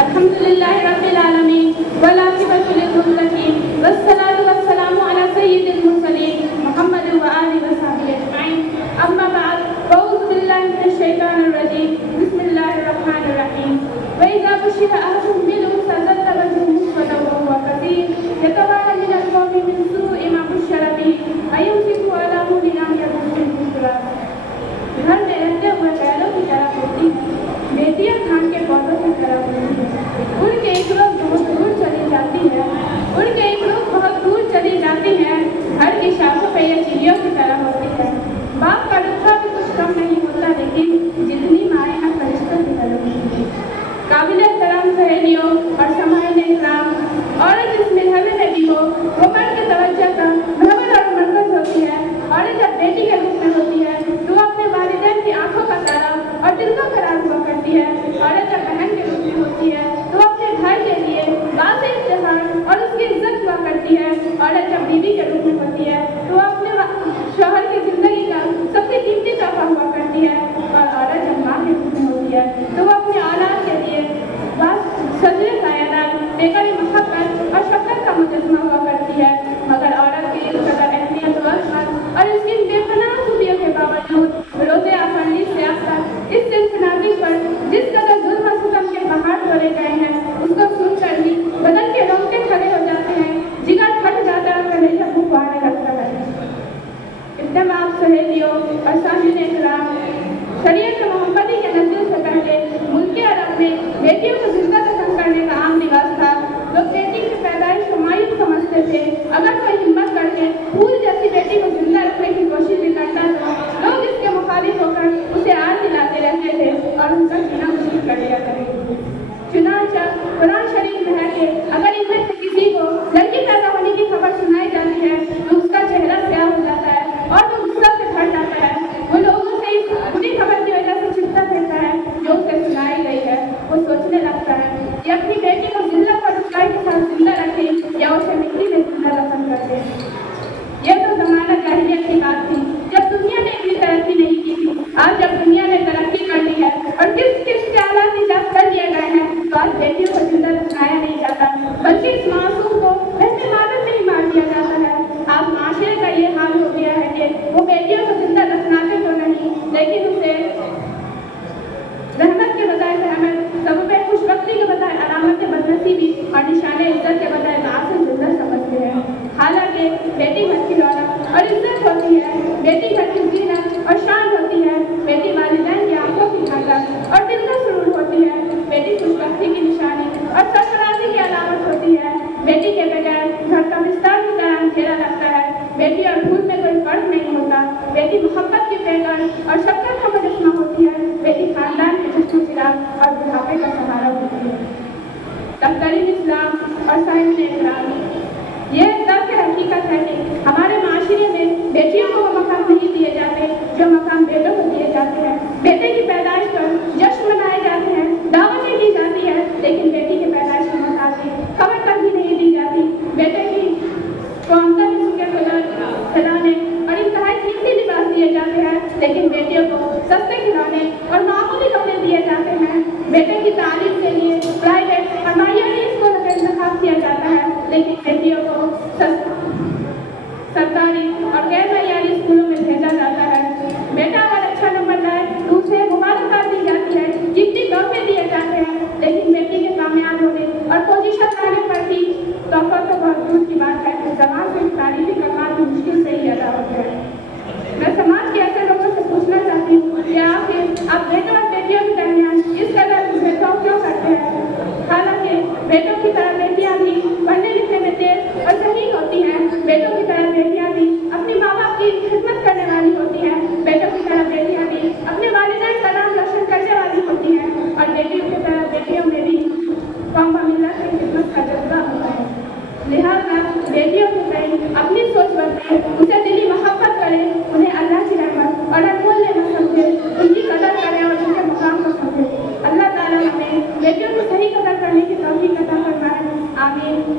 الحمدللہ رب العالمین والعاقبۃ للمتقین والصلاۃ والسلام علی سید المرسلین محمد وآلہ وصحبہ اجمعین اما بعد فاعوذ باللہ من الشیطان الرجیم بسم اللہ الرحمن الرحیم وإذا بشر أحدهم بالأنثى ظل وجهه مسودا وهو كظيم يتوارى من القوم من سوء ما بشر به أيمسكه على هون أم يدسه في التراب. گھر میں رہتے ہوئے بیلوں کی طرح ہوتی ہیں، بیٹیاں دھان کے پودوں کی طرح ہوتی ہیں، ان کے اکڑوں بہت دور چلی جاتی ہیں، گھر کی شاخوں پہ یہ چڑیوں کی طرح ہوتی ہے. باپ کا رتبہ بھی کچھ کم نہیں ہوتا، لیکن جتنی مائیں ہر فرشتوں کی طرح ہوتی ہیں. قابل احترام سہیلیوں اور سماعین اکرام، عورت جس مرحلے میں بھی ہو وہ مرد کی توجہ کا محور اور مرکز ہوتی ہے. عورت جب بیٹی کے روپ میں ہوتی ہے تو وہ اپنے والدین کی آنکھوں کا تارا اور دل کا قرار ہوا کرتی ہے. عورت جب بہن کے روپ میں ہوتی ہے تو وہ اپنے بھائی کے لیے باعث افتخار اور اس کی عزت ہوا کرتی ہے. عورت جب بیوی کے روپ میں ہوتی ہے تو وہ اپنے شوہر کی زندگی کا سب سے قیمتی تحفہ ہوا کرتی ہے. اور عورت جب ماں کے روپ میں ہوتی ہے تو وہ اپنے اولاد کے لیے صدر سایہ بے قدر محبت اور شفقت کا مجسمہ ہوا کرتی ہے. مگر عورت کی اس قدر اہمیت و عظمت اور اس کی بے پناہ خوبیوں کے باوجود روز آسانی سیاست اس سلسلے پر جس قدر ظلم و ستم کے پہاڑ توڑے گئے ہیں اس کو سن کر ہی بدن کے رونگٹے کھڑے ہو جاتے ہیں، جگر پھٹ جاتا ہے اور کلیجہ منہ آنے لگتا ہے. اجتماع سہیلیوں اور سامعین اکرام، شریعت محمدی کے نزول سے پہلے ملک عرب میں بیٹیوں کو زندہ دفن کرنے کا عام رواج تھا. لوگ بیٹی کی پیدائش کو مایوس سمجھتے تھے. اگر کوئی ہمت کر کے پھول جیسی بیٹی کو زندہ رکھنے کی کوشش بھی کرتا تو لوگ اس کے مخالف ہو کر اسے آگ دلاتے رہتے تھے اور ان کا جینا مشکل کر دیا کرتے تھے. چنانچہ قرآن شریف میں ہے کہ اگر ان میں سے کسی کو لڑکی پیدا ہونے کی خبر سنائی جاتی ہے تو اس کا چہرہ سیاہ ہو جاتا ہے اور وہ غصہ سے بھر جاتا ہے. وہ لوگوں سے اس بری خبر کی وجہ سے چپتا رہتا ہے جو اسے سنائی گئی ہے. وہ سوچنے لگتا ہے کہ اپنی بیٹی کو ذلت اور رسوائی کے ساتھ زندہ رکھے یا اسے مٹی میں زندہ دفن کر دے. یہ تو زمانہ جاہلیت کی بات تھی جب دنیا نے اتنی ترقی نہیں کی تھی. آج جب دنیا نے ترقی کر لی ہے اور کس کس کے آلات ایجاد کر لیے گئے ہیں تو آج بیٹیوں کو زندہ دفنایا نہیں جاتا بلکہ اس معصوم کو ایسے عبادت میں ہی مار دیا جاتا ہے. آج معاشرے کا یہ حال ہو گیا ہے کہ وہ بیٹیوں کو زندہ دفناتے تو نہیں لیکن اسے رحمت کے بجائے رحمت، سبب خوش بختی کے بجائے علامت بدنصیبی اور نشان عزت کے بجائے ناصر ذلت سمجھتے ہیں. حالانکہ بیٹی گھر کی رونق اور عزت ہوتی ہے، بیٹی گھر کی زینت اور شان ہوتی ہے، بیٹی والدین کی آنکھوں کی ٹھنڈک اور دل کا سرور ہوتی ہے، بیٹی خوش بختی کی نشانی اور سرفرازی کی علامت ہوتی ہے. بیٹی کے بغیر گھر کا بستر کی طرح اندھیرا لگتا ہے. بیٹی اور پھول میں کوئی فرق نہیں ہوتا. بیٹی محبت کی پیغام اور شفقت کا مجسمہ ہوتی ہے. بیٹی خاندان کے جسم چراغ اور بڑھاپے کا سہارا ہوتی ہے. تحریر اسلام اور سائنس اکرام، یہ درک حقیقت ہے کہ ہمارے معاشرے میں بیٹیوں کو وہ مقام نہیں دیے جاتے جو مقام بیٹوں کو دیے جاتے ہیں. بیٹے کی پیدائش پر جشن منائے جاتے ہیں، دعوتیں دی جاتی ہے، لیکن بیٹی کی پیدائش کے متعلق خبر تک بھی نہیں دی جاتی. بیٹے کی کو امدن کے کھلانے اور انتہائی قیمتی لباس دیے جاتے ہیں، لیکن بیٹیوں کو سستے کھلونے اور معمولی کپڑے دیے جاتے ہیں. بیٹے کی تعلیم کے لیے پرائیویٹ اور معیاری اسکولوں کا انتخاب کیا جاتا ہے، لیکن بیٹیوں کو سرکاری اور غیر معیاری اسکولوں میں بھیجا جاتا ہے. بیٹا اگر اچھا نمبر لائے تو اسے مبارکباد دی جاتی ہے، قیمتی تحفے دیے جاتے ہیں، لیکن بیٹی کے کامیاب ہونے اور پوزیشن پانے پر بھی تحفہ تو بہت دور کی بات ہے. زبان سے تعریفی کلمات بھی مشکل سے ہی ادا ہوتے ہیں. میں سماج کے ایسے لوگوں سے پوچھنا چاہتی ہوں کہ آخر آپ بیٹوں اور بیٹیوں کے درمیان اس قدر بھید بھاؤ کیوں کرتے ہیں؟ حالانکہ بیٹوں کی طرح بیٹیاں بھی پڑھنے لکھنے میں تیز اور ذہین ہوتی ہیں. بیٹوں کی طرح بیٹیاں بھی اپنے ماں باپ کی خدمت کرنے والی ہوتی ہیں. بیٹوں کی طرح بیٹیاں بھی اپنے والدین کا نام روشن کرنے والی ہوتی ہیں. اور بیٹیوں کی طرح بیٹیوں میں بھی قوم و ملت کی خدمت کا جذبہ ہوتا ہے. لہٰذا بیٹیوں کو کہیں اپنی سوچ بدلے، اسے دلی محبت کرے، انہیں اللہ کی رحمت اور انمول نعمت سمجھے، ان کی قدر کرے اور ان کے مقام کو سمجھے. اللہ تعالیٰ ہمیں بیٹیوں کی صحیح قدر کرنے کی توفیق عطا فرمائے. آمین.